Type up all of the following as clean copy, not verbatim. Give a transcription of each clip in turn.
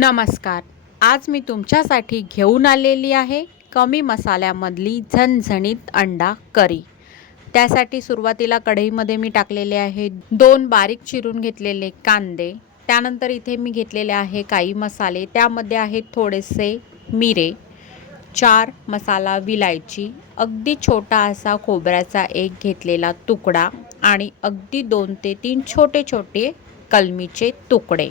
नमस्कार. आज मी तुमच्यासाठी घेऊन आलेली आहे कमी मसाल्यामधली झणझणीत अंडा करी. त्यासाठी सुरुवातीला कढईमध्ये मी टाकलेले आहे 2 बारीक चिरून घेतलेले कांदे. त्यानंतर इथे मी घेतलेले आहे काही मसाले. त्यामध्ये आहेत थोडेसे मिरे, 4 मसाला विलायची, अगदी छोटा असा खोबऱ्याचा एक घेतलेला तुकडा आणि अगदी 2 ते 3 छोटे छोटे कलमीचे तुकडे.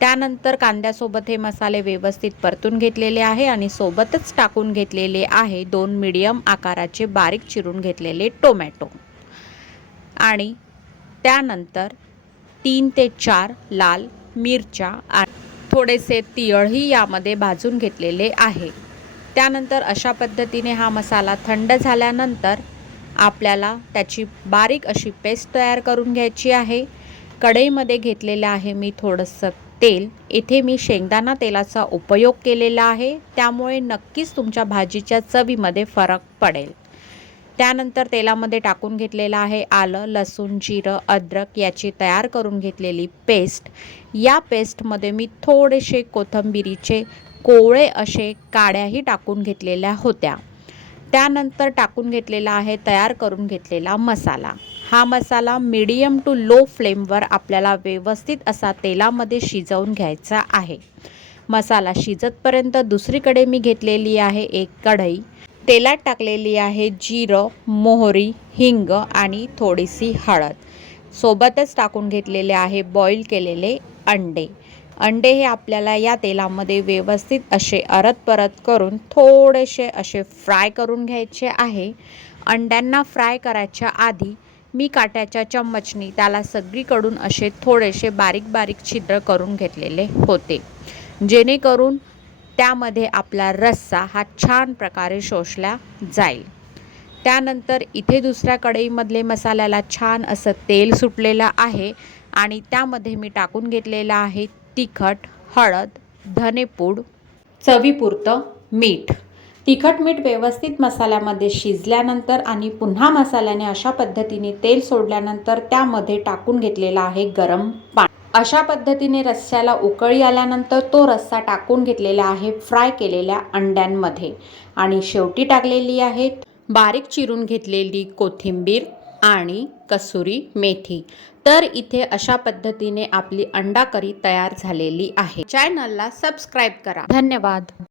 त्यानंतर कांद्यासोबत हे मसाले व्यवस्थित परतून घेतलेले आहे आणि सोबतच टाकून घेतलेले आहे 2 मीडियम आकाराचे बारीक चिरून घेतलेले टोमॅटो आणि त्यानंतर 3 ते 4 लाल मिरच्या आणि थोडेसे तीळही यामध्ये भाजून घेतलेले आहे. त्यानंतर अशा पद्धतीने हा मसाला थंड झाल्यानंतर आपल्याला त्याची बारीक अशी पेस्ट तयार करून घ्यायची आहे. कढईमध्ये घेतलेले आहे मी थोडंसं तेल. इथे मी शेंगदाणा तेलाचा उपयोग केलेला आहे, त्यामुळे नक्कीच तुमच्या भाजीच्या चवीमध्ये फरक पडेल. त्यानंतर तेलामध्ये टाकून घेतलेला आहे आलं, लसूण, जिरं, अद्रक याची तयार करून घेतलेली पेस्ट. या पेस्टमध्ये मी थोडेसे कोथिंबीरीचे कोवळे असे काड्याही टाकून घेतलेल्या होत्या. त्यानंतर टाकून घेतलेला आहे तयार करून घेतलेला मसाला. हा मसाला मीडियम टू लो फ्लेमवर आपल्याला व्यवस्थित असा तेलामध्ये शिजवून घ्यायचा आहे. मसाला शिजतपर्यंत दुसरीकडे मी घेतलेली आहे एक कढई. तेलात टाकलेली आहे जिरं, मोहरी, हिंग आणि थोडीशी हळद. सोबतच टाकून घेतलेले आहे बॉईल केलेले अंडे. अंडे हे आपल्याला या तेलामध्ये व्यवस्थित असे परत करून थोडेसे असे फ्राय करून घ्यायचे आहे. अंड्यांना फ्राय करायच्या आधी मी काट्याच्या चम्मचनी त्याला सगळीकडून असे थोडेसे बारीक बारीक छिद्र करून घेतलेले होते, जेणेकरून त्यामध्ये आपला रस्सा हा छान प्रकारे शोषला जाईल. त्यानंतर इथे दुसऱ्या कढईमधले मसाल्याला छान असं तेल सुटलेलं आहे आणि त्यामध्ये मी टाकून घेतलेलं आहे तिखट, हळद, धनेपूड, चवीपुरतं मीठ. तिखट मीठ व्यवस्थित मसाल्यामध्ये शिजल्यानंतर आणि पुन्हा मसाल्याने अशा पद्धतीने तेल सोडल्यानंतर त्यामध्ये टाकून घेतलेला आहे गरम पाणी. अशा पद्धतीने रस्स्याला उकळी आल्यानंतर तो रस्सा टाकून घेतलेला आहे फ्राय केलेल्या अंड्यांमध्ये आणि शेवटी टाकलेली आहे बारीक चिरून घेतलेली कोथिंबीर आणि कसुरी मेथी. तर इथे अशा पद्धतीने आपली अंडा करी तयार झालेली आहे. चॅनलला सबस्क्राईब करा. धन्यवाद.